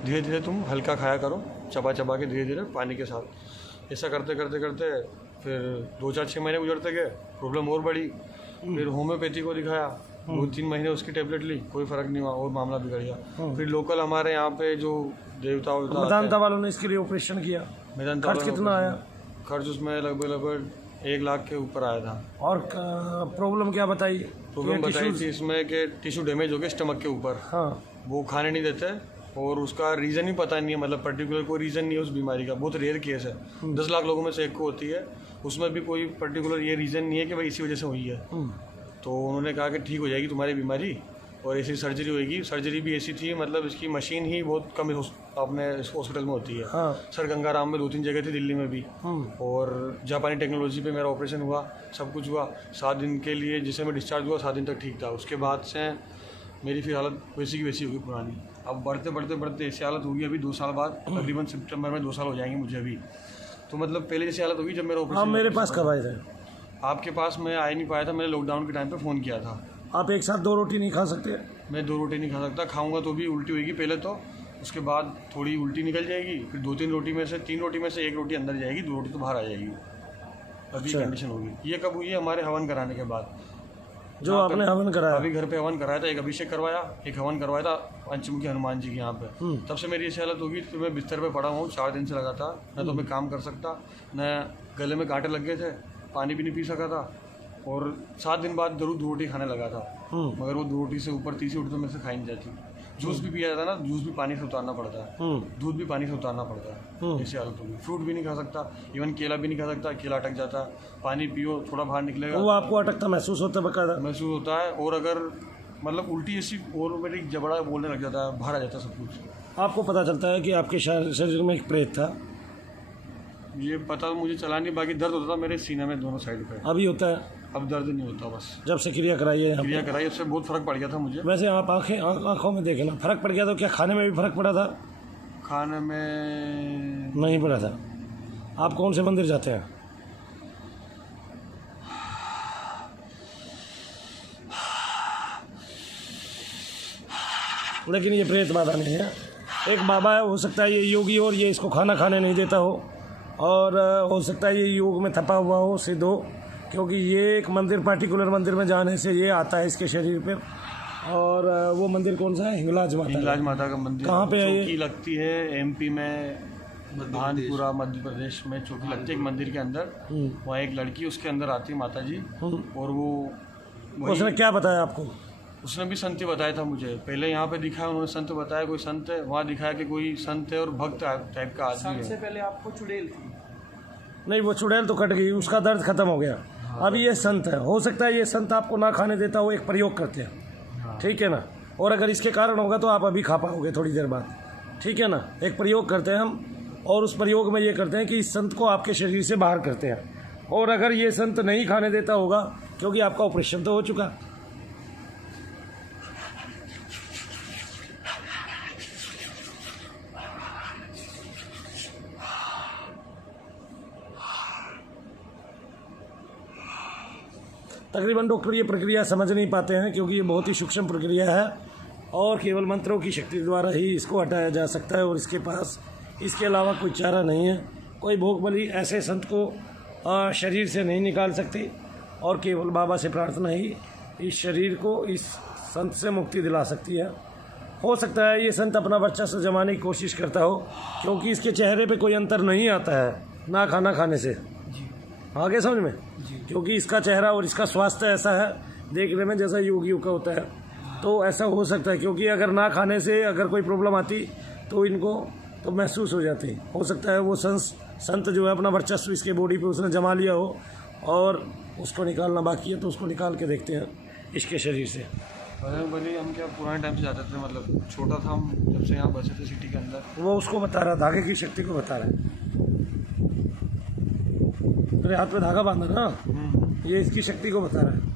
धीरे धीरे तुम हल्का खाया करो, चबा चबा के धीरे धीरे पानी के साथ। ऐसा करते करते करते फिर 2-4-6 महीने गुजरते गए, प्रॉब्लम और बढ़ी। फिर होम्योपैथी को दिखाया, 2-3 महीने उसकी टेबलेट ली, कोई फ़र्क नहीं हुआ और मामला बिगड़ गया। फिर लोकल हमारे यहाँ पे जो देवता मेदांता वालों ने इसके लिए ऑपरेशन किया, खर्च कितना आया? खर्च उसमें लगभग 1 लाख के ऊपर आया था। और प्रॉब्लम क्या बताई? प्रॉब्लम बताई थी इसमें कि टिश्यू डैमेज हो गया स्टमक के ऊपर। हाँ, वो खाने नहीं देते और उसका रीज़न ही पता नहीं है, मतलब पर्टिकुलर कोई रीज़न नहीं है उस बीमारी का। बहुत रेयर केस है, 10 लाख लोगों में से 1 को होती है। उसमें भी कोई पर्टिकुलर ये रीज़न नहीं है कि भाई इसी वजह से हुई है। तो उन्होंने कहा कि ठीक हो जाएगी तुम्हारी बीमारी और ऐसी सर्जरी होएगी। सर्जरी भी ऐसी थी, मतलब इसकी मशीन ही बहुत कम अपने हॉस्पिटल में होती है। हाँ। सर गंगाराम में 2-3 जगह थी, दिल्ली में भी। और जापानी टेक्नोलॉजी पे मेरा ऑपरेशन हुआ, सब कुछ हुआ। 7 दिन के लिए जिसे मैं डिस्चार्ज हुआ, 7 दिन तक ठीक था। उसके बाद से मेरी फिर हालत वैसी की वैसी होगी पुरानी। अब बढ़ते बढ़ते बढ़ते ऐसी हालत होगी, अभी 2 साल बाद, तकरीबन सितंबर में 2 साल हो जाएंगे मुझे अभी। तो मतलब पहले जैसी हालत होगी जब मेरा ऑपरेशन। आप मेरे पास कब आए थे? आपके पास मैं आ ही नहीं पाया था, मैंने लॉकडाउन के टाइम पे फ़ोन किया था। आप एक साथ 2 रोटी नहीं खा सकते? मैं 2 रोटी नहीं खा सकता, खाऊंगा तो भी उल्टी होगी पहले तो, उसके बाद थोड़ी उल्टी निकल जाएगी, फिर 2-3 रोटी में से 3 रोटी में से 1 रोटी अंदर जाएगी, 2 रोटी तो बाहर आ जाएगी। अभी कंडीशन होगी। ये कब हुई है? हमारे हवन कराने के बाद। जो आपने हवन कराया? अभी घर पे हवन कराया था, एक अभिषेक करवाया, एक हवन करवाया था पंचमुखी हनुमान जी के यहाँ पे। तब से मेरी ऐसी हालत होगी तो मैं बिस्तर पे पड़ा हूँ 4 दिन से लगातार, न तो मैं काम कर सकता, न गले में कांटे लग गए थे, पानी भी नहीं पी सका था। और 7 दिन बाद जरूर 2 रोटी खाने लगा था, मगर वो 2 रोटी से ऊपर तीसरी रोटी तो मेरे से खाई नहीं जाती। जूस भी पिया जाता है ना, जूस भी पानी से उतारना पड़ता है, दूध भी पानी से उतारना पड़ता है। ऐसी हालत होगी। फ्रूट भी नहीं खा सकता, इवन केला भी नहीं खा सकता, केला अटक जाता है। पानी पियो थोड़ा बाहर निकलेगा, वो आपको अटकता महसूस होता है? बकायदा महसूस होता है। और अगर मतलब उल्टी ऐसी और मेरी जबड़ा बोलने लग जाता है, बाहर आ जाता है सब कुछ। आपको पता चलता है कि आपके शरीर में एक प्रेत था? ये पता मुझे चला नहीं, बाकी दर्द होता था मेरे सीने में दोनों साइड पे। अभी होता है? अब दर्द नहीं होता बस। जब से क्रिया कराई है? क्रिया कराई, उससे बहुत फर्क पड़ गया था मुझे। वैसे आप आंखों में देखे ना, फर्क पड़ गया तो क्या खाने में भी फर्क पड़ा था? खाने में नहीं पड़ा था। आप कौन से मंदिर जाते हैं? लेकिन ये प्रेत बाधा नहीं है, एक बाबा है, हो सकता है ये योगी और ये इसको खाना खाने नहीं देता हो, और हो सकता है ये योग में थपा हुआ हो, सिद्ध हो, क्योंकि ये एक मंदिर, पर्टिकुलर मंदिर में जाने से ये आता है इसके शरीर पे। और वो मंदिर कौन सा है? हिंगलाज माता। हिंगलाज माता का मंदिर कहाँ पे है ये? चौकी लगती है एमपी में, भानपुरा मध्य प्रदेश में चौकी लगती है एक मंदिर के अंदर। वहाँ एक लड़की उसके अंदर आती है माता जी, और वो उसने क्या बताया आपको? उसने भी संत ही बताया था मुझे। पहले यहाँ पे दिखाया उन्होंने, संत बताया कोई संत है, वहाँ दिखाया कि कोई संत है और भक्त टाइप का आदमी है। सबसे पहले आपको चुड़ैल थी? नहीं, वो चुड़ैल तो कट गई, उसका दर्द खत्म हो गया। अभी ये संत है, हो सकता है ये संत आपको ना खाने देता हो, एक प्रयोग करते हैं, ठीक है ना? और अगर इसके कारण होगा तो आप अभी खा पाओगे थोड़ी देर बाद, ठीक है ना? एक प्रयोग करते हैं हम, और उस प्रयोग में ये करते हैं कि इस संत को आपके शरीर से बाहर करते हैं। और अगर ये संत नहीं खाने देता होगा, क्योंकि आपका ऑपरेशन तो हो चुका, तकरीबन डॉक्टर ये प्रक्रिया समझ नहीं पाते हैं, क्योंकि ये बहुत ही सूक्ष्म प्रक्रिया है और केवल मंत्रों की शक्ति द्वारा ही इसको हटाया जा सकता है, और इसके पास इसके अलावा कोई चारा नहीं है। कोई भोग बलि ऐसे संत को शरीर से नहीं निकाल सकती, और केवल बाबा से प्रार्थना ही इस शरीर को इस संत से मुक्ति दिला सकती है। हो सकता है ये संत अपना वर्चस्व जमाने की कोशिश करता हो, क्योंकि इसके चेहरे पे कोई अंतर नहीं आता है ना खाना खाने से, आगे समझ में? क्योंकि इसका चेहरा और इसका स्वास्थ्य ऐसा है देखने में जैसा योगियों का होता है, तो ऐसा हो सकता है। क्योंकि अगर ना खाने से अगर कोई प्रॉब्लम आती तो इनको तो महसूस हो जाती। हो सकता है वो संत जो है अपना वर्चस्व इसके बॉडी पे उसने जमा लिया हो, और उसको निकालना बाकी है, तो उसको निकाल के देखते हैं इसके शरीर से। बजरंगबली हम क्या पुराने टाइम से जाते थे, मतलब छोटा था हम जब से यहाँ बसे थे सिटी के अंदर। वो उसको बता रहा, धागे की शक्ति को बता रहा है। तेरे हाथ में धागा बांधा ना, ये इसकी शक्ति को बता रहा है।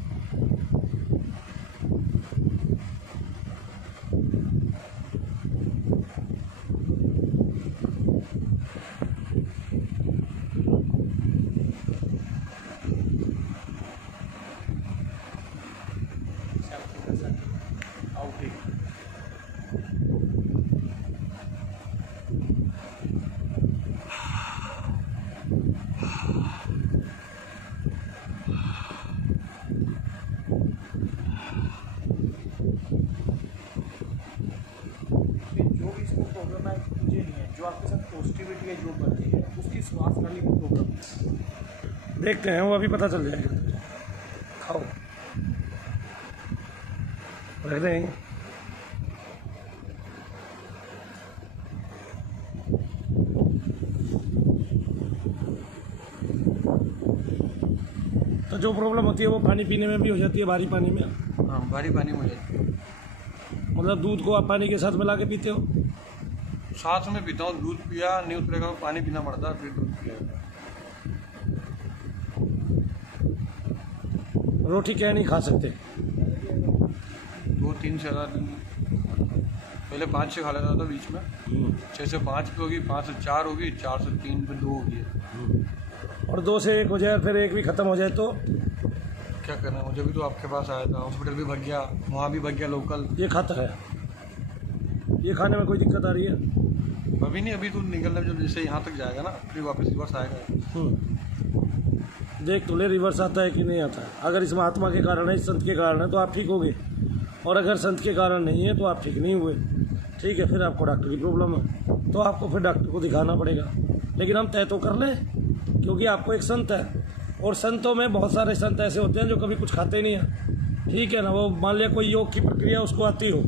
जिसको प्रॉब्लम है मुझे नहीं है, जो आपके साथ पॉजिटिविटी है जो बढ़ती है उसकी श्वास नली में प्रॉब्लम है। देखते हैं, वो अभी पता चल जाएगा। खाओ, रख देंगे। तो जो प्रॉब्लम होती है वो पानी पीने में भी हो जाती है, भारी पानी में। हाँ, भारी पानी में हो जाती है। मतलब दूध को आप पानी के साथ मिला के पीते हो? साथ में पीता हूँ, दूध पिया नहीं उतरेगा, पानी पीना पड़ता है, फिर दूध पिया। रोटी क्या नहीं खा सकते? 2-3 से ज़्यादा दिन, पहले 5 से खा लेता था बीच में, 6 से 5 पे होगी, 5 से 4 होगी, 4 से 3 पे 2 होगी। और 2 से 1 हो जाए, फिर 1 भी ख़त्म हो जाए तो क्या करना है, मुझे भी तो आपके पास आया था, हॉस्पिटल भी भाग गया, वहाँ भी भाग गया लोकल। ये खाता है? ये खाने में कोई दिक्कत आ रही है? अभी नहीं, अभी तो निकलने जब जैसे यहाँ तक जाएगा ना, फिर वापस रिवर्स आएगा। देख तो ले रिवर्स आता है कि नहीं आता है। अगर इस महात्मा के कारण है, इस संत के कारण है, तो आप ठीक होगे, और अगर संत के कारण नहीं है तो आप ठीक नहीं हुए। ठीक है, फिर आपको डॉक्टर की प्रॉब्लम है तो आपको फिर डॉक्टर को दिखाना पड़ेगा। लेकिन हम तय तो कर लें, क्योंकि आपको एक संत है, और संतों में बहुत सारे संत ऐसे होते हैं जो कभी कुछ खाते नहीं हैं। ठीक है ना, वो मान लिया कोई योग की प्रक्रिया उसको आती हो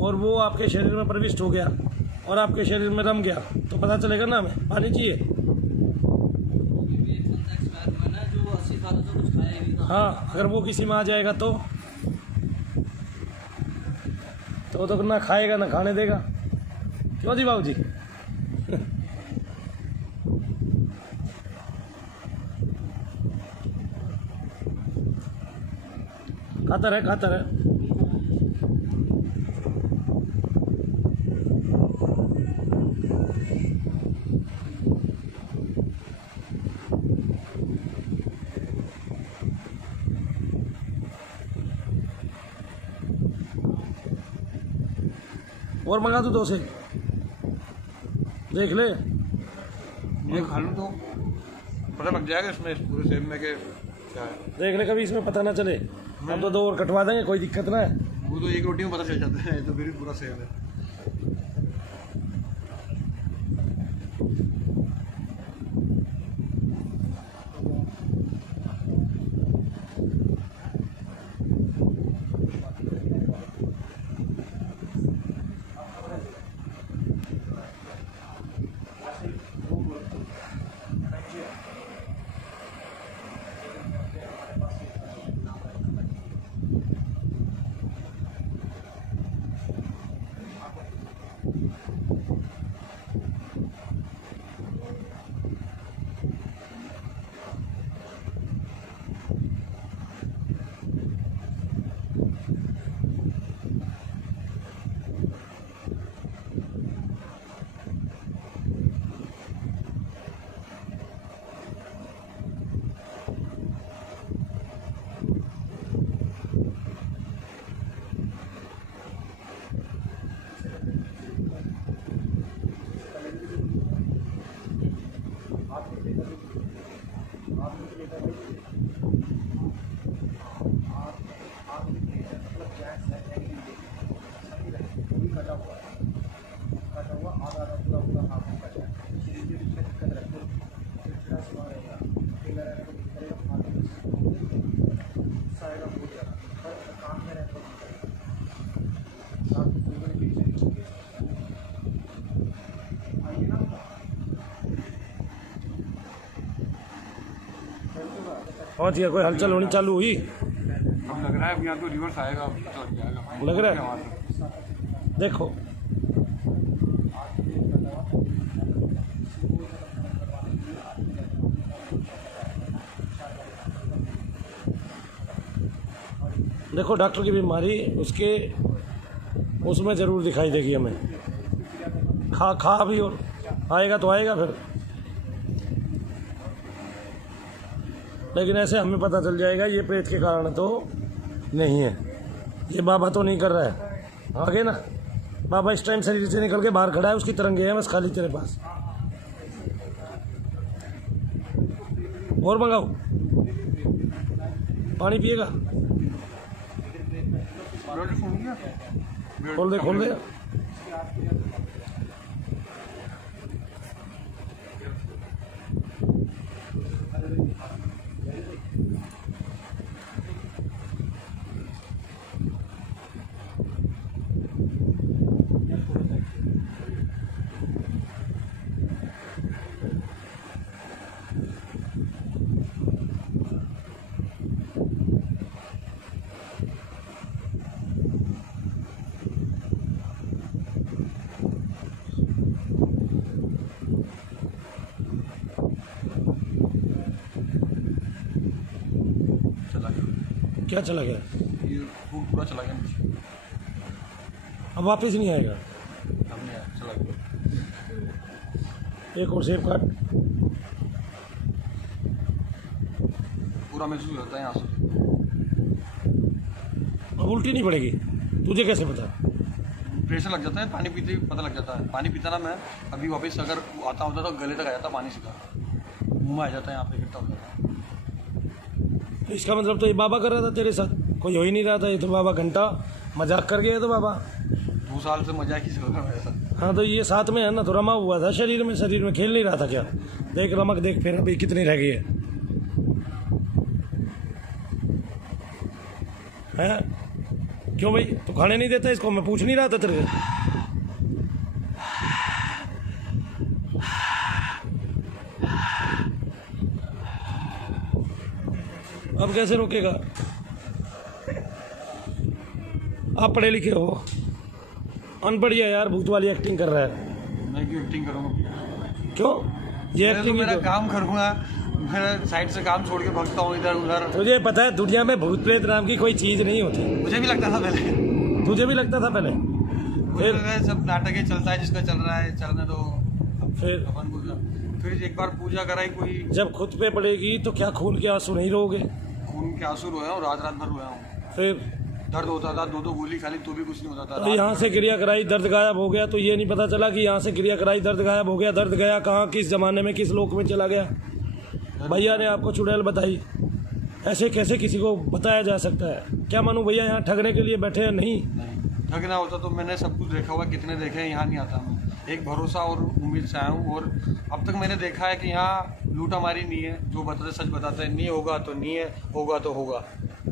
और वो आपके शरीर में प्रविष्ट हो गया और आपके शरीर में रम गया, तो पता चलेगा ना हमें पानी चाहिए। हाँ, अगर वो किसी में आ जाएगा तो ना खाएगा ना खाने देगा। क्यों जी बाबू जी? खाता रहे, खाता रहे। और मंगा दो 2 से, देख ले। ये खा लूँ तो पता लग जाएगा इसमें, इस पूरे सेब में के क्या है। देख ले, कभी इसमें पता ना चले। हम तो 2 और कटवा देंगे, कोई दिक्कत ना है। वो तो एक रोटी में पता चल जाता है, तो फिर भी पूरा सेब है। पहुँच गया, कोई हलचल होनी चालू हुई? अब लग रहा है, अब यहाँ तो रिवर्स आएगा, अब पता लग जाएगा। लग रहा है, देखो। देखो, डॉक्टर की बीमारी उसके उसमें ज़रूर दिखाई देगी हमें। खा भी, और आएगा तो आएगा फिर। लेकिन ऐसे हमें पता चल जाएगा ये प्रेत के कारण तो नहीं है, ये बाबा तो नहीं कर रहा है। आगे ना, बाबा इस टाइम शरीर से निकल के बाहर खड़ा है, उसकी तरंगे हैं बस खाली तेरे पास। और मंगाओ, पानी पिएगा? खोल दे, खोल दे। क्या चला गया? ये फूड पूरा चला गया नीचे। अब वापस नहीं आएगा। अब नहीं आया, चला गया। एक और सेब काट। पूरा महसूस होता है यहाँ से। अब उल्टी नहीं पड़ेगी? तुझे कैसे पता? प्रेशर लग जाता है, पानी पीते ही पता लग जाता है। पानी पीता ना मैं, अभी वापस अगर आता होता तो गले तक आ जाता पानी सीधा, मुँह में आ जाता है, यहाँ पे इकट्ठा हो जाता है। तो इसका मतलब तो ये बाबा कर रहा था तेरे साथ, कोई हो ही नहीं रहा था। ये तो बाबा घंटा मजाक कर गया। तो बाबा 2 साल से मजाक ही चल रहा है मेरे साथ। हाँ, तो ये साथ में है ना, तो रमा हुआ था शरीर में खेल नहीं रहा था क्या? देख रमक देख, फिर अभी कितनी रह गई है? क्यों भाई, तो खाने नहीं देता इसको? मैं पूछ नहीं रहा था तेरे से। अब कैसे रोकेगा? आप पढ़े लिखे हो, अनपढ़ है यार, भूत वाली एक्टिंग कर रहा है। मैं क्यों एक्टिंग करूँगा? क्यों ये मैं तो एक्टिंग? मेरा काम करूँगा, मैं साइड से काम छोड़ के भगता हूँ इधर उधर। तुझे पता है दुनिया में भूत प्रेत नाम की कोई चीज नहीं होती। मुझे भी लगता था पहले, तुझे भी लगता था पहले? मुझे लगा सब नाटक ही चलता है, जिसका चल रहा है चलने दो। फिर अपन पूजा, फिर एक बार पूजा कराई कोई, जब खुद पे पड़ेगी तो क्या खून के आंसू नहीं रोगे? खून के आंसू रोया हूँ, रात भर रोया हूँ। फिर दर्द होता था, 2 गोली खाली तो भी कुछ नहीं होता था। तो यहाँ से क्रिया कराई, दर्द गायब हो गया, तो ये नहीं पता चला कि यहाँ से क्रिया कराई, दर्द गायब हो गया? दर्द गया कहाँ, किस जमाने में, किस लोक में चला गया? भैया ने आपको चुड़ैल बताई, ऐसे कैसे किसी को बताया जा सकता है? क्या मानूं भैया यहाँ ठगने के लिए बैठे हैं? नहीं, ठगना होता तो मैंने सब कुछ देखा हुआ, कितने देखे हैं, यहाँ नहीं आता मैं। एक भरोसा और उम्मीद से आया हूँ, और अब तक मैंने देखा है कि यहाँ लूटामारी नहीं है, जो बताते सच बताते हैं। नहीं होगा तो नहीं है, होगा तो होगा।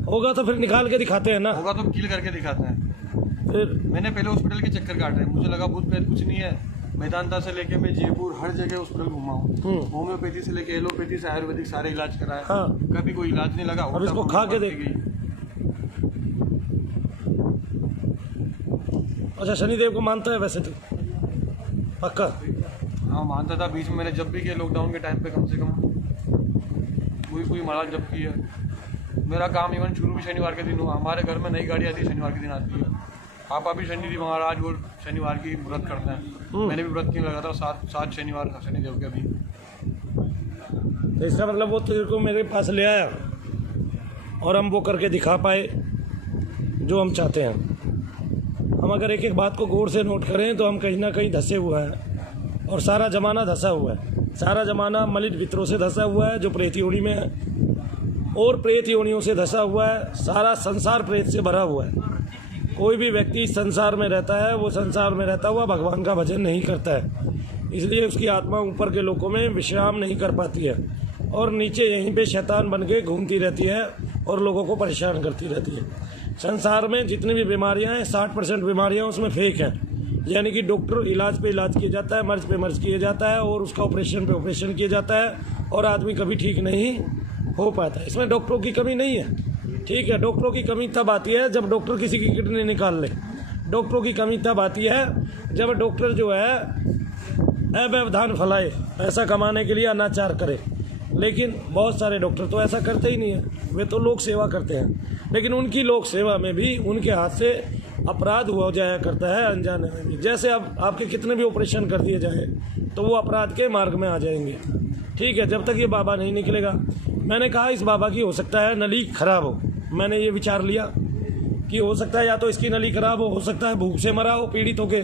होगा तो फिर निकाल के दिखाते हैं ना। होगा तो किल करके दिखाते हैं। फिर मैंने पहले हॉस्पिटल के चक्कर काटे हैं, मुझे लगा भूत प्रेत कुछ नहीं है। मैदानता से लेके मैं जयपुर हर जगह हॉस्पिटल घुमा हूँ, होम्योपैथी से लेके एलोपैथी से आयुर्वेदिक सारे इलाज कराए। हाँ। कभी कोई इलाज नहीं लगा। अब इसको खा के देख। अच्छा, शनिदेव को मानता है वैसे तू? पक्का? हाँ मानता था, बीच में मैंने जब भी किया लॉकडाउन के टाइम पे, कम से कम कोई महाराज जब की है। मेरा काम इवन शुरू भी शनिवार के दिन हुआ। हमारे घर में नई गाड़ी आती है, शनिवार के दिन आती है। पापा भी शनि महाराज और शनिवार की व्रत करते हैं। मैंने भी व्रत नहीं लगा था, 7 शनिवार का शनिदेव के भी। तो इसका मतलब वो तेरे को मेरे पास ले आया और हम वो करके दिखा पाए जो हम चाहते हैं। हम अगर एक एक बात को गौर से नोट करें तो हम कहीं ना कहीं धंसे हुए हैं, और सारा ज़माना धंसा हुआ है। सारा ज़माना मलिन पितरों से धंसा हुआ है जो प्रेत योनि में है, और प्रेत योनियों से धंसा हुआ है। सारा संसार प्रेत से भरा हुआ है। कोई भी व्यक्ति संसार में रहता है, वो संसार में रहता हुआ भगवान का भजन नहीं करता है, इसलिए उसकी आत्मा ऊपर के लोकों में विश्राम नहीं कर पाती है, और नीचे यहीं पे शैतान बन के घूमती रहती है और लोगों को परेशान करती रहती है। संसार में जितनी भी बीमारियां हैं, 60% बीमारियां उसमें फेक हैं। यानी कि डॉक्टर इलाज पे इलाज किया जाता है, मर्ज पे मर्ज किया जाता है, और उसका ऑपरेशन पे ऑपरेशन किया जाता है, और आदमी कभी ठीक नहीं हो पाता है। इसमें डॉक्टरों की कमी नहीं है, ठीक है। डॉक्टरों की कमी तब आती है जब डॉक्टर किसी की किडनी निकाल ले। डॉक्टरों की कमी तब आती है जब डॉक्टर जो है अव्यवधान फैलाए, पैसा कमाने के लिए अनाचार करे। लेकिन बहुत सारे डॉक्टर तो ऐसा करते ही नहीं है, वे तो लोक सेवा करते हैं। लेकिन उनकी लोक सेवा में भी उनके हाथ से अपराध हुआ जाया करता है अनजाने में भी। जैसे अब आपके कितने भी ऑपरेशन कर दिए जाए तो वो अपराध के मार्ग में आ जाएंगे, ठीक है, जब तक ये बाबा नहीं निकलेगा। मैंने कहा इस बाबा की हो सकता है नली खराब हो। मैंने ये विचार लिया कि हो सकता है या तो इसकी नली खराब हो सकता है भूख से मरा हो, पीड़ित होके,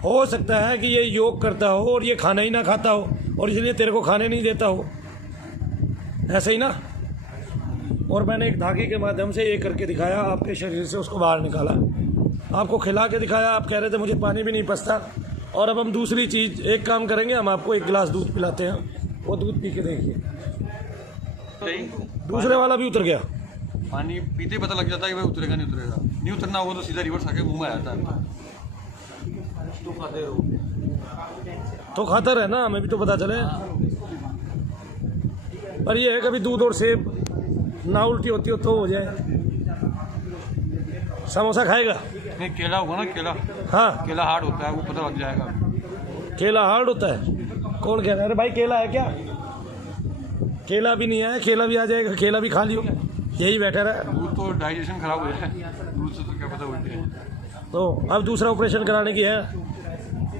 हो सकता है कि ये योग करता हो और ये खाना ही ना खाता हो और इसलिए तेरे को खाने नहीं देता हो, ऐसे ही ना। और मैंने एक धागे के माध्यम से ये करके दिखाया, आपके शरीर से उसको बाहर निकाला, आपको खिला के दिखाया। आप कह रहे थे मुझे पानी भी नहीं पसता। और अब हम दूसरी चीज़, एक काम करेंगे, हम आपको 1 गिलास दूध पिलाते हैं, वो दूध पी के देखिए। दूसरे वाला भी उतर गया। पानी पीते ही पता लग जाता है कि भाई उतरेगा नहीं उतरेगा। नहीं उतरना होगा तो सीधा रिवर्स आके मुंह में आ जाता है। तो खाता रहे ना, हमें भी तो पता चले। पर ये है कभी दूध और सेब ना उल्टी होती हो तो हो जाए। समोसा खाएगा? नहीं, केला होगा ना, केला। हाँ, केला हार्ड होता है, वो पता लग जाएगा। केला हार्ड होता है? कौन कह रहा है? अरे भाई केला है क्या? केला भी नहीं है, केला भी आ जाएगा, केला भी खा लियो। यही बेटर है। दूध तो डाइजेशन खराब हो जाए, दूध से तो क्या पता उल्टी है। तो अब दूसरा ऑपरेशन कराने की है?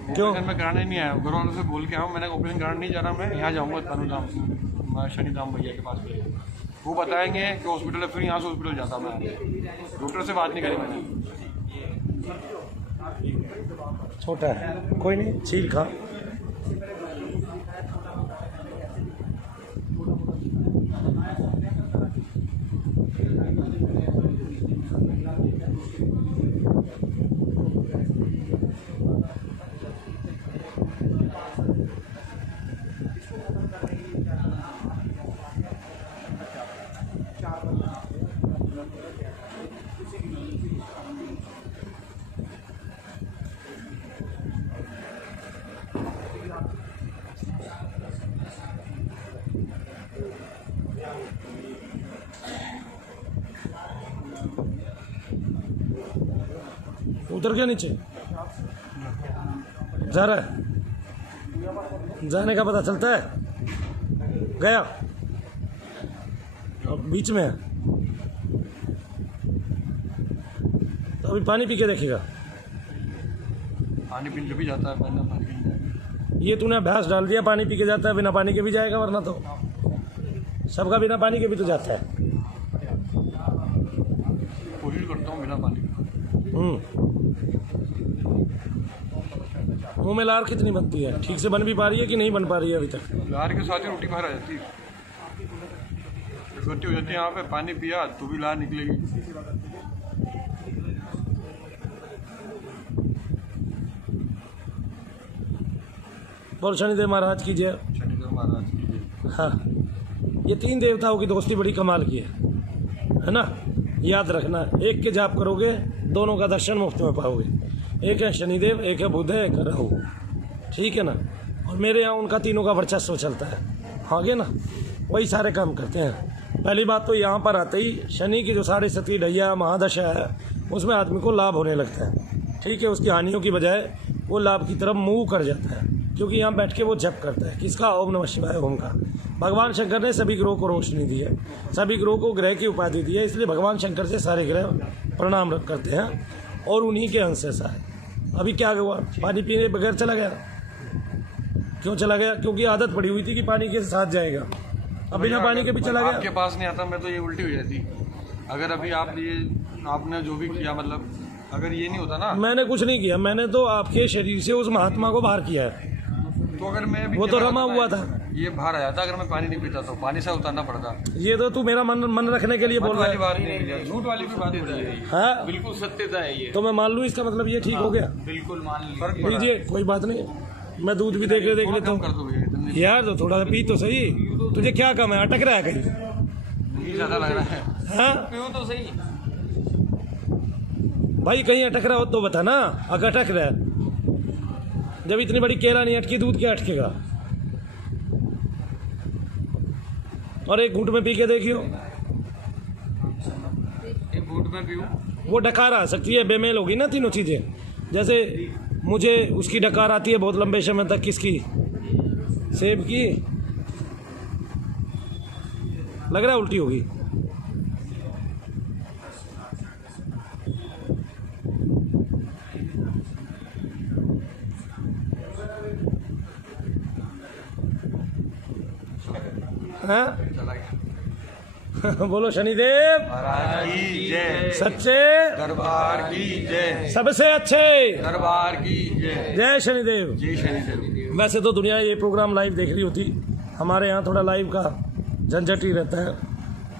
क्यों? ऑपरेशन में कराने नहीं आया, घर वालों से बोल के आऊँ, मैंने ऑपरेशन कराने नहीं जाना, मैं यहाँ जाऊँगा तनुधाम, मैं शनिधाम भैया के पास पे, वो बताएंगे कि हॉस्पिटल है, फिर यहाँ से हॉस्पिटल जाता मैं, डॉक्टर से बात नहीं करी मैंने। छोटा है, कोई नहीं, छील खा। उतर गया नीचे, जा रहा है, जाने का पता चलता है, गया अब बीच में है। तो अभी पानी पी के देखेगा। पानी पीने भी जाता है, मैंने पानी पीने ये तूने अभ्यास डाल दिया, पानी पी के जाता है, बिना पानी के भी जाएगा, वरना तो सबका बिना पानी के भी तो जाता है। कोशिश करता हूँ बिना पानी के। मुँह में लार कितनी बनती है? ठीक से बन भी पा रही है कि नहीं बन पा रही है अभी तक? लार के साथ ही रोटी बाहर आ जाती है, इकट्ठी हो जाती है यहाँ पे, पानी पिया तो भी लार निकलेगी। बोल शनिदेव महाराज की जय। शनिदेव महाराज की जय। हाँ, ये 3 देवताओं की दोस्ती बड़ी कमाल की है ना? याद रखना, एक के जाप करोगे दोनों का दर्शन मुफ्त में पाओगे। एक है शनिदेव, एक है बुध है, एक है राहु, ठीक है ना? और मेरे यहाँ उनका तीनों का वर्चस्व चलता है, आगे ना वही सारे काम करते हैं। पहली बात तो यहाँ पर आते ही शनि की जो 7.5 ढैया महादशा है उसमें आदमी को लाभ होने लगता है, ठीक है? उसकी हानियों की बजाय वो लाभ की तरफ मूव कर जाता है, क्योंकि यहाँ बैठ के वो जप करता है। किसका? ओम नमः शिवाय ओम का। भगवान शंकर ने सभी ग्रहों को रोशनी दी है, सभी ग्रहों को ग्रह की उपाधि दी है, इसलिए भगवान शंकर से सारे ग्रह प्रणाम करते हैं और उन्हीं के अंश है सारे। अभी क्या हुआ? पानी पीने बगैर चला गया। क्यों चला गया? क्योंकि आदत पड़ी हुई थी कि पानी के साथ जाएगा, अब बिना पानी के भी चला गया। आपके पास नहीं आता मैं तो ये उल्टी हो जाती। अगर अभी आपने जो भी किया, मतलब अगर ये नहीं होता ना। मैंने कुछ नहीं किया, मैंने तो आपके शरीर से उस महात्मा को बाहर किया है। तो अगर मैं वो तो रमा हुआ था, ये बाहर आया था। अगर मैं पानी नहीं पीता तो पानी से उतारना पड़ता। ये तो तू मेरा मन रखने के लिए बोल रहा है। बात नहीं, झूठ वाली भी बात होती है। हाँ, बिल्कुल सत्यता है ये। तो मैं मान लूँ इसका मतलब ये ठीक हो गया? बिल्कुल मान लीजिए, कोई बात नहीं, मैं दूध भी देख लेता हूँ। कर दो यार तो थोड़ा सा पी तो सही, तुझे क्या कम है? अटक रहा है कहीं? ज्यादा लग रहा है। हाँ पीओ तो सही भाई, कहीं अटक रहा हो तो बता ना। अगर अटक रहा है, जब इतनी बड़ी केला नहीं अटकी, दूध क्या अटकेगा? और एक घूंट में पी के देखियो। एक घूंट में पीऊं? वो डकार आ सकती है, बेमेल होगी ना तीनों चीज़ें। जैसे मुझे उसकी डकार आती है बहुत लंबे समय तक, किसकी? सेब की। लग रहा है उल्टी होगी। हाँ? बोलो शनिदेव महाराज की जय, सच्चे दरबार की जय, सबसे अच्छे दरबार की जय। जय शनिदेव। जय शनिदेव। वैसे तो दुनिया ये प्रोग्राम लाइव देख रही होती, हमारे यहाँ थोड़ा लाइव का झंझट ही रहता है,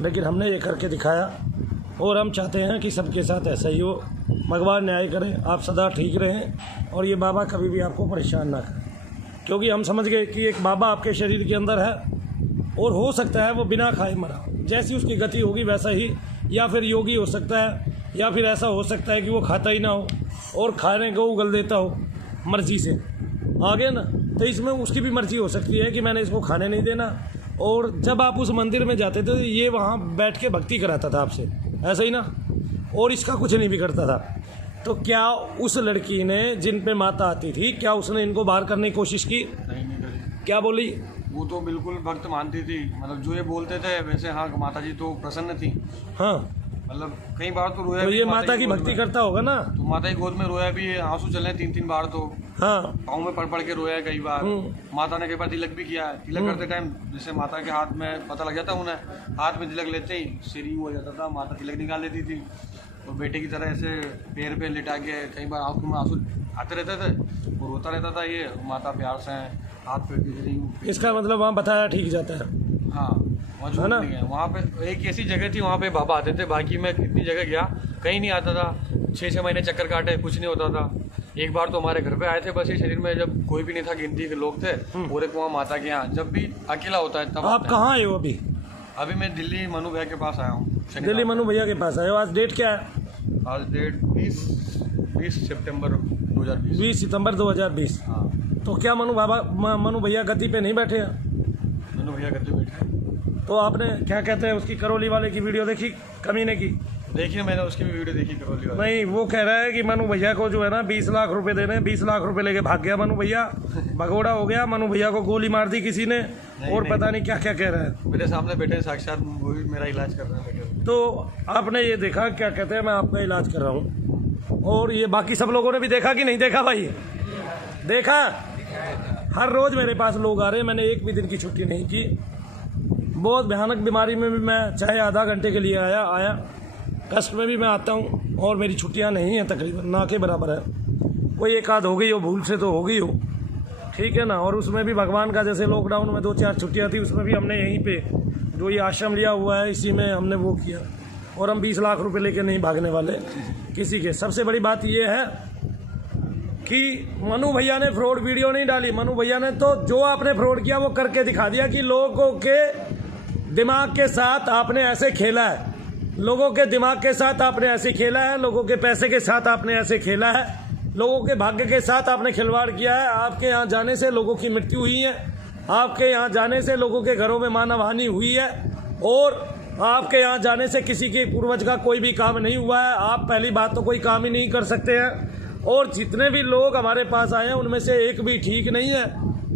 लेकिन हमने ये करके दिखाया और हम चाहते हैं कि सबके साथ ऐसा ही हो। भगवान न्याय करें, आप सदा ठीक रहें और ये बाबा कभी भी आपको परेशान ना करें, क्योंकि हम समझ गए कि एक बाबा आपके शरीर के अंदर है और हो सकता है वो बिना खाए मरा। जैसी उसकी गति होगी वैसा ही, या फिर योगी हो सकता है, या फिर ऐसा हो सकता है कि वो खाता ही ना हो और खाने को उगल देता हो मर्जी से, आगे ना। तो इसमें उसकी भी मर्जी हो सकती है कि मैंने इसको खाने नहीं देना। और जब आप उस मंदिर में जाते थे तो ये वहाँ बैठ के भक्ति कराता था आपसे, ऐसा ही ना, और इसका कुछ नहीं बिगड़ता था। तो क्या उस लड़की ने, जिन पे माता आती थी, क्या उसने इनको बाहर करने की कोशिश की? नहीं करी। क्या बोली? वो तो बिल्कुल भक्त मानती थी, मतलब जो ये बोलते थे वैसे। हाँ, माता जी तो प्रसन्न थी, हाँ। मतलब कई बार तो रोया तो भी ये माता की गोद भक्ति में। करता होगा ना। तो माता की गोद में रोया भी है, आंसू चले 3-3 बार, तो हाँ। पाँव में पड़ पड़ के रोया है कई बार। माता ने कई बार तिलक भी किया है। तिलक करते टाइम जैसे माता के हाथ में पता लग जाता उन्हें, हाथ में तिलक लेते ही सिर यूं हो जाता था, माता तिलक निकाल लेती थी। तो बेटे की तरह ऐसे पैर पे लिटा के कई बार आंखों में आंसू आते रहते थे, वो रोता रहता था। ये माता प्यार से हाथ पे इसका मतलब वहाँ बताया ठीक जाता है। हाँ, वहाँ नहीं है। वहाँ पे एक ऐसी जगह थी, वहाँ पे बाबा आते थे, बाकी मैं कितनी जगह गया कहीं नहीं आता था। 6-6 महीने चक्कर काटे, कुछ नहीं होता था। एक बार तो हमारे घर पे आए थे, बस ये शरीर में जब कोई भी नहीं था, गिनती के लोग थे, पूरे कुआं माता के यहाँ। जब भी अकेला होता है तब आप कहाँ आए हो अभी? अभी मैं दिल्ली मनु भैया के पास आया हूँ। दिल्ली मनु भैया के पास आए हो। आज डेट क्या है? आज डेट 20 सितंबर 2020। 20 सितंबर 2020। हाँ, तो क्या मनु भैया गद्दी पे नहीं बैठे हैं? मनु भैया करते बैठे। तो आपने क्या कहते हैं उसकी करौली वाले की वीडियो देखी, कमीने की? देखिए, मैंने उसकी भी वीडियो देखी करौली वाली। नहीं, वो कह रहा है कि मनु भैया को जो है ना 20 लाख रुपए देने, 20 लाख रुपए लेके भाग गया मनु भैया, भगोड़ा हो गया। मनु भैया को गोली मार दी किसी ने, और पता नहीं क्या क्या कह रहा है। मेरे सामने बैठे साक्षात, वो भी मेरा इलाज कर रहे हैं। तो आपने ये देखा, क्या कहते हैं, मैं आपका इलाज कर रहा हूँ, और ये बाकी सब लोगों ने भी देखा कि नहीं देखा भाई? देखा। हर रोज मेरे पास लोग आ रहे हैं, मैंने एक भी दिन की छुट्टी नहीं की। बहुत भयानक बीमारी में भी मैं चाहे आधा घंटे के लिए आया, कष्ट में भी मैं आता हूँ, और मेरी छुट्टियाँ नहीं हैं, तकरीबन ना के बराबर है। कोई एक आध हो गई हो, भूल से तो हो गई हो, ठीक है ना। और उसमें भी भगवान का, जैसे लॉकडाउन में 2-4 छुट्टियाँ थी, उसमें भी हमने यहीं पे जो ये आश्रम लिया हुआ है, इसी में हमने वो किया। और हम 20 लाख रुपए लेके नहीं भागने वाले किसी के। सबसे बड़ी बात ये है कि मनु भैया ने फ्रॉड वीडियो नहीं डाली। मनु भैया ने तो जो आपने फ्रॉड किया वो करके दिखा दिया कि लोगों के दिमाग के साथ आपने ऐसे खेला है, लोगों के दिमाग के साथ आपने ऐसे खेला है, लोगों के पैसे के साथ आपने ऐसे खेला है, लोगों के भाग्य के साथ आपने खिलवाड़ किया है। आपके यहाँ जाने से लोगों की मृत्यु हुई है, आपके यहाँ जाने से लोगों के घरों में मानव हानि हुई है, और आपके यहाँ जाने से किसी के पूर्वज का कोई भी काम नहीं हुआ है। आप पहली बात तो कोई काम ही नहीं कर सकते हैं। और जितने भी लोग हमारे पास आए हैं उनमें से एक भी ठीक नहीं है।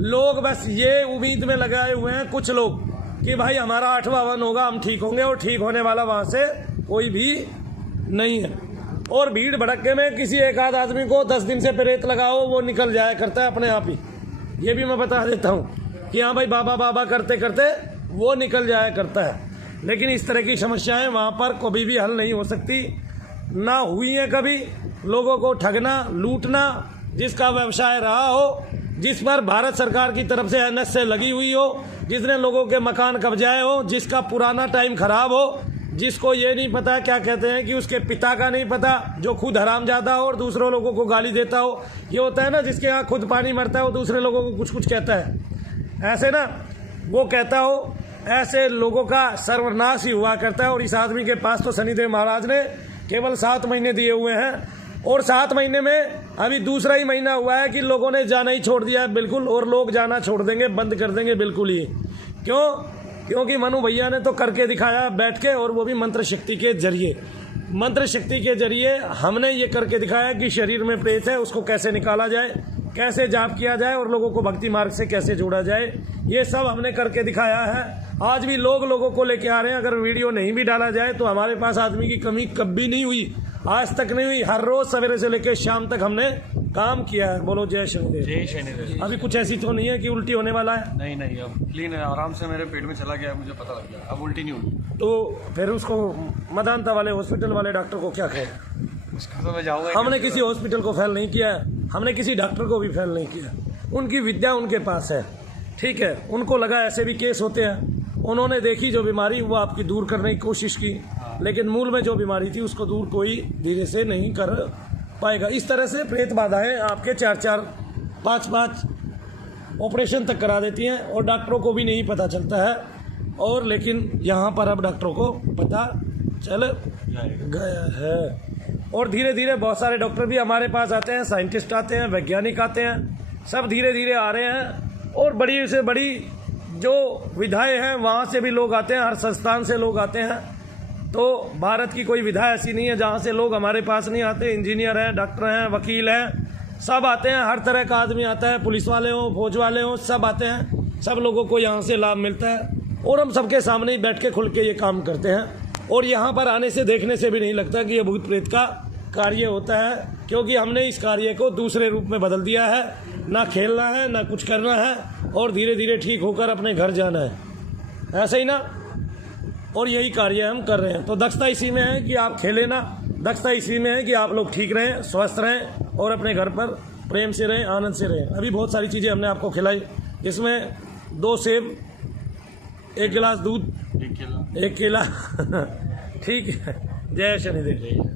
लोग बस ये उम्मीद में लगाए हुए हैं कुछ लोग कि भाई हमारा 8वां वन होगा, हम ठीक होंगे, और ठीक होने वाला वहाँ से कोई भी नहीं है। और भीड़ भड़के में किसी एक आध आदमी को 10 दिन से प्रेत लगाओ, वो निकल जाया करता है अपने आप ही। ये भी मैं बता देता हूँ कि हाँ भाई, बाबा बाबा करते करते वो निकल जाया करता है। लेकिन इस तरह की समस्याएं वहाँ पर कभी भी हल नहीं हो सकती, ना हुई हैं कभी। लोगों को ठगना, लूटना, जिसका व्यवसाय रहा हो, जिस पर भारत सरकार की तरफ से एनएस से लगी हुई हो, जिसने लोगों के मकान कब्जाए हो, जिसका पुराना टाइम खराब हो, जिसको ये नहीं पता क्या कहते हैं कि उसके पिता का नहीं पता, जो खुद हरामजादा हो और दूसरों लोगों को गाली देता हो। ये होता है ना, जिसके यहाँ खुद पानी मरता है वो दूसरे लोगों को कुछ कुछ कहता है, ऐसे ना वो कहता हो, ऐसे लोगों का सर्वनाश ही हुआ करता है। और इस आदमी के पास तो शनिदेव महाराज ने केवल 7 महीने दिए हुए हैं, और 7 महीने में अभी दूसरा ही महीना हुआ है कि लोगों ने जाना ही छोड़ दिया है बिल्कुल, और लोग जाना छोड़ देंगे, बंद कर देंगे बिल्कुल ही। क्यों? क्योंकि मनु भैया ने तो करके दिखाया बैठ के, और वो भी मंत्र शक्ति के जरिए। मंत्र शक्ति के जरिए हमने ये करके दिखाया कि शरीर में प्रेत है, उसको कैसे निकाला जाए, कैसे जाप किया जाए, और लोगों को भक्ति मार्ग से कैसे जोड़ा जाए, ये सब हमने करके दिखाया है। आज भी लोगों को लेके आ रहे हैं। अगर वीडियो नहीं भी डाला जाए तो हमारे पास आदमी की कमी कभी नहीं हुई, आज तक नहीं हुई। हर रोज सवेरे से लेकर शाम तक हमने काम किया है। बोलो जय शनिदेव। जय शनिदेव। अभी कुछ ऐसी तो नहीं है कि उल्टी होने वाला है? नहीं नहीं, अब क्लीन है, आराम से मेरे पेट में चला गया, मुझे पता लग गया, अब उल्टी नहीं हुई। तो फिर उसको मदानता वाले हॉस्पिटल वाले डॉक्टर को क्या कहें? उसका तो मैं जाऊँगा। हमने किसी हॉस्पिटल को फेल नहीं किया है, हमने किसी डॉक्टर को भी फेल नहीं किया। उनकी विद्या उनके पास है, ठीक है। उनको लगा ऐसे भी केस होते हैं, उन्होंने देखी जो बीमारी वो आपकी दूर करने की कोशिश की, लेकिन मूल में जो बीमारी थी उसको दूर कोई धीरे से नहीं कर पाएगा। इस तरह से प्रेत बाधाएं आपके 4-4, 5-5 ऑपरेशन तक करा देती हैं, और डॉक्टरों को भी नहीं पता चलता है। और लेकिन यहाँ पर अब डॉक्टरों को पता चल गया है, और धीरे धीरे बहुत सारे डॉक्टर भी हमारे पास आते हैं, साइंटिस्ट आते हैं, वैज्ञानिक आते हैं, सब धीरे धीरे आ रहे हैं। और बड़ी से बड़ी जो विधाएं हैं वहाँ से भी लोग आते हैं, हर संस्थान से लोग आते हैं। तो भारत की कोई विधा ऐसी नहीं है जहाँ से लोग हमारे पास नहीं आते। इंजीनियर हैं, डॉक्टर हैं, वकील हैं, सब आते हैं, हर तरह का आदमी आता है, पुलिस वाले हों, फौज वाले हों, सब आते हैं। सब लोगों को यहाँ से लाभ मिलता है और हम सबके सामने ही बैठ के खुल के ये काम करते हैं। और यहाँ पर आने से देखने से भी नहीं लगता कि ये भूत प्रेत का कार्य होता है, क्योंकि हमने इस कार्य को दूसरे रूप में बदल दिया है। ना खेलना है ना कुछ करना है और धीरे धीरे ठीक होकर अपने घर जाना है, ऐसे ही ना। और यही कार्य हम कर रहे हैं। तो दक्षता इसी में है कि आप खेलें ना, दक्षता इसी में है कि आप लोग ठीक रहें, स्वस्थ रहें और अपने घर पर प्रेम से रहें, आनंद से रहें। अभी बहुत सारी चीज़ें हमने आपको खिलाई, जिसमें 2 सेब, 1 गिलास दूध, 1 केला ठीक है। जय शनिदेव।